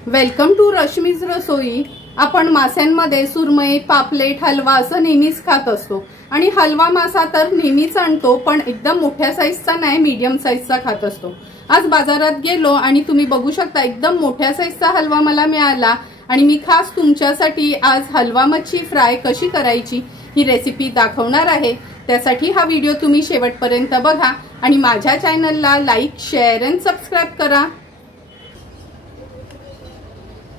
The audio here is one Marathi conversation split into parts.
वेलकम टू रश्मीज रसोई। आपण माशांमध्ये सुरमई, पापलेट, हलवा असं नेहमीच खात असतो आणि हलवा मासा तर नेहमीच आणतो, पण एकदम मोठ्या साईजचा नाही, मीडियम साईजचा खात असतो। आज बाजारात गेलो आणि तुम्ही बघू शकता एकदम मोठ्या साईजचा हलवा मला मिळाला आणि मी खास तुमच्यासाठी आज हलवा मच्छी फ्राय कशी करायची ही रेसिपी दाखवणार आहे। त्यासाठी हा व्हिडिओ तुम्ही शेवटपर्यंत बघा आणि माझ्या चॅनलला लाईक, शेअर आणि सबस्क्राइब करा।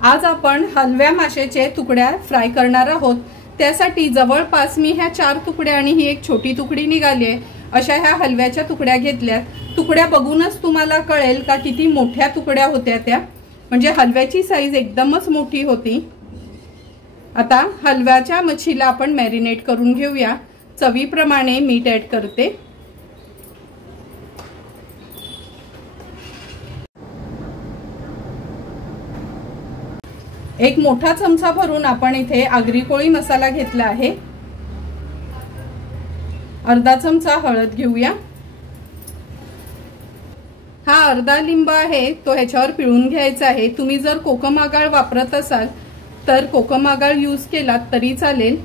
आज आपण हलव्या माशाचे तुकड्या फ्राय करणार आहोत। त्यासाठी जवळपास मी ह्या 4 तुकड्या आणि ही एक छोटी तुकडी निघाली आहे अशा ह्या हलव्याच्या तुकड्या घेतल्यात। तुकड्या बघूनच तुम्हाला कळेल का किती मोठ्या तुकड्या होत्या त्या, म्हणजे हलव्याची साईज एकदमच मोठी होती। आता हलव्याच्या मच्छीला आपण मॅरिनेट करून घेऊया। चवीप्रमाणे मीठ ऍड करते। एक मोठा चमचा भरून आपण इथे आगरी कोळी मसाला घेतला आहे। अर्धा चमचा हळद घेऊया। हा अर्धा लिंब आहे तो ह्याच्यावर पिळून घ्यायचा आहे। तुम्ही जर कोकम आगळ वापरत असाल तर कोकम आगळ यूज केलात तरी चालेल।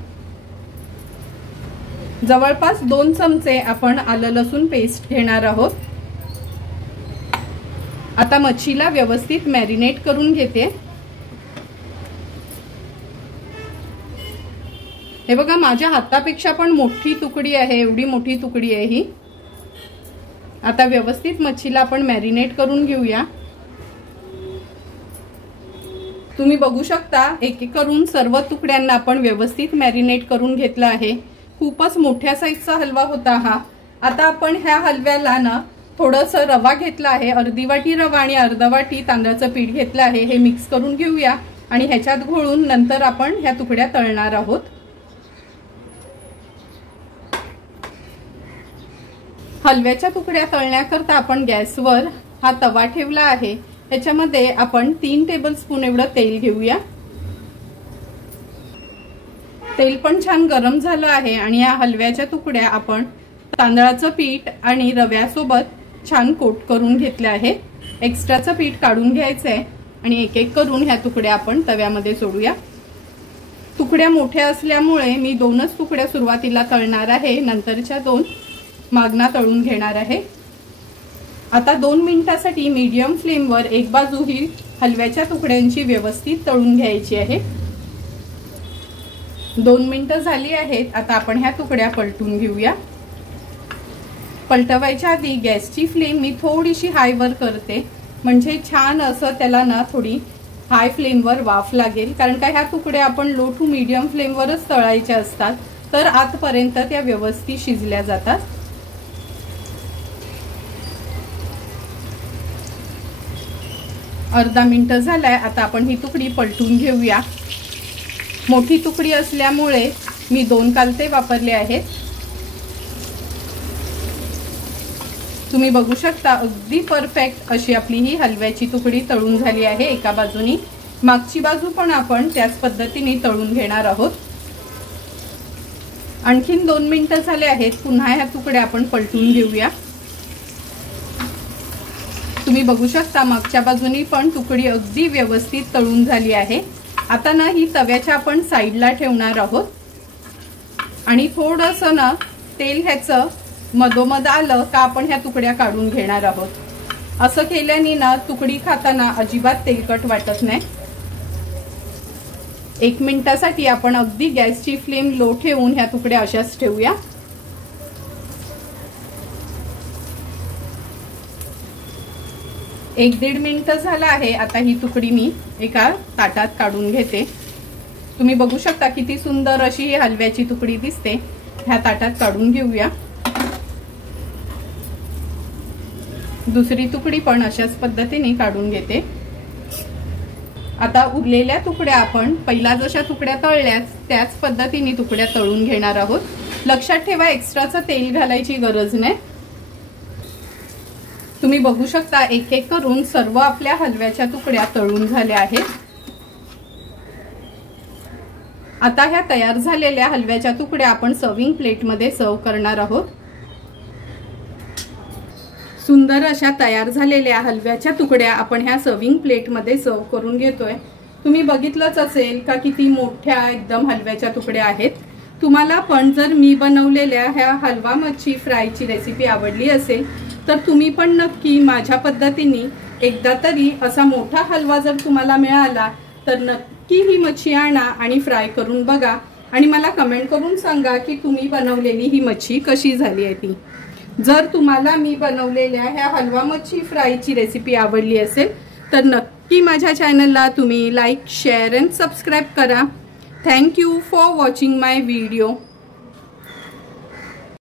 जवळपास 2 चमचे आपण आलं लसूण पेस्ट घेणार आहोत। आता मच्छीला व्यवस्थित मॅरिनेट करून घेते। हे बघा माझ्या हातापेक्षा पण मोठी तुकडी आहे, एवढी मोठी तुकडी आहे ही। आता व्यवस्थित मच्छीला आपण मॅरिनेट करून घेऊया। तुम्ही बघू शकता एक एक करून सर्व तुकड्यांना आपण व्यवस्थित मॅरिनेट करून घेतलं आहे। खूपच मोठ्या साईजचा हलवा होता हा। आता आपण ह्या हलव्याला ना थोडंसं रवा घेतला आहे, अर्धी वाटी रवा आणि अर्धा वाटी तांदळाचं पीठ घेतलं आहे। हे मिक्स करून घेऊया आणि ह्याच्यात घोळून नंतर आपण ह्या तुकड्या तळणार आहोत। हलव्याच्या तुकड्या तळण्याकरता आपण गॅसवर हा तवा ठेवला आहे। त्याच्यामध्ये आपण 3 टेबलस्पून एवढं तेल घेऊया। तेल पण छान गरम झालं आहे आणि या हलव्याच्या तुकड्या आपण तांदळाचं पीठ आणि रव्यासोबत छान कोट करून घेतले आहे। एक्स्ट्राचं पीठ काढून घ्यायचंय आणि एक एक करून ह्या तुकड्या आपण तव्यामध्ये सोडूया। तुकड्या मोठ्या असल्यामुळे मी 2च तुकड्या सुरुवातीला तळणार आहे, नंतरच्या 2 मागना तळून घेणार आहे। आता 2 मिनिटांसाठी मीडियम फ्लेमवर एक बाजू ही हलव्याच्या तुकड्यांची व्यवस्थित तळून घ्यायची आहे। 2 मिनिटं झाली आहेत। आता आपण ह्या तुकड्या पलटून घेऊया। पलटवायच्या आधी गॅसची फ्लेम मी थोडीशी हायवर करते, म्हणजे छान असं त्याला ना थोडी हाय फ्लेमवर वाफ लागेल, कारण का ह्या तुकड्या आपण लो टू मीडियम फ्लेमवरच तळायच्या असतात, तर आतपर्यंत त्या व्यवस्थित शिजल्या जातात। अर्धा मिनिट झालाय। आता आपण ही तुकडी पलटून घेऊया। मोठी तुकडी असल्यामुळे मी 2 कालते वापरले आहेत। तुम्ही बघू शकता अगदी परफेक्ट अशी आपली ही हलव्याची तुकडी तळून झाली आहे एका बाजूनी। मागची बाजू पण आपण त्याच पद्धतीने तळून घेणार आहोत। आणखीन 2 मिनिटं झाले आहेत। पुन्हा ह्या तुकड्या आपण पलटून घेऊया। तुम्ही बघू शकता मागच्या बाजूनी पण तुकडी अगदी व्यवस्थित तळून झाली आहे। आता ना ही तव्याच्या आपण साईडला ठेवणार आहोत आणि थोडंसं ना तेल ह्याचं मधोमध आलं का आपण ह्या तुकड्या काढून घेणार आहोत। असं केल्याने ना तुकडी खाताना अजिबात तेलकट वाटत नाही। 1 मिनिटासाठी आपण अगदी गॅसची फ्लेम लो ठेवून ह्या तुकड्या अशाच ठेवूया। 1-1.5 मिनिट झाला आहे। आता ही तुकडी मी एका ताटात काढून घेते। तुम्ही बघू शकता किती सुंदर अशी ही हलव्याची तुकडी दिसते। ह्या ताटात काढून घेऊया। दुसरी तुकडी पण अशाच पद्धतीने काढून घेते। आता उरलेल्या तुकड्या आपण पहिला जशा तुकड्या तळल्यात त्याच पद्धतीने तुकड्या तळून घेणार आहोत। लक्षात ठेवा एक्स्ट्राचं तेल घालायची गरज नाही। तुम्ही बघू शकता एक एक करून सर्व आपल्या हलव्याच्या तुकड्या तळून झाल्या आहेत। आता ह्या तयार झालेल्या हलव्याच्या तुकड्या आपण सर्विंग प्लेटमध्ये सर्व करणार आहोत। सुंदर अशा तयार झालेल्या हलव्याच्या तुकड्या आपण ह्या सर्विंग प्लेटमध्ये सर्व करून घेतोय। तुम्ही बघितलंच असेल का किती मोठ्या एकदम हलव्याच्या तुकड्या आहेत। तुम्हाला पण जर मी बनवलेल्या ह्या हलवा मच्छी फ्रायची रेसिपी आवडली असेल तर तुम्ही पण नक्की माझ्या पद्धतीने एकदा तरी असा मोठा हलवा जर तुम्हाला मिळाला तर नक्की ही मच्छी आणा आणि फ्राय करून बघा आणि मला कमेंट करून सांगा की तुम्ही बनवलेली ही मच्छी कशी झाली आहे ती। जर तुम्हाला मी बनवलेल्या ह्या हलवा मच्छी फ्रायची रेसिपी आवडली असेल तर नक्की माझ्या चॅनलला तुम्ही लाईक, शेअर अँड सबस्क्राइब करा। Thank you for watching my video.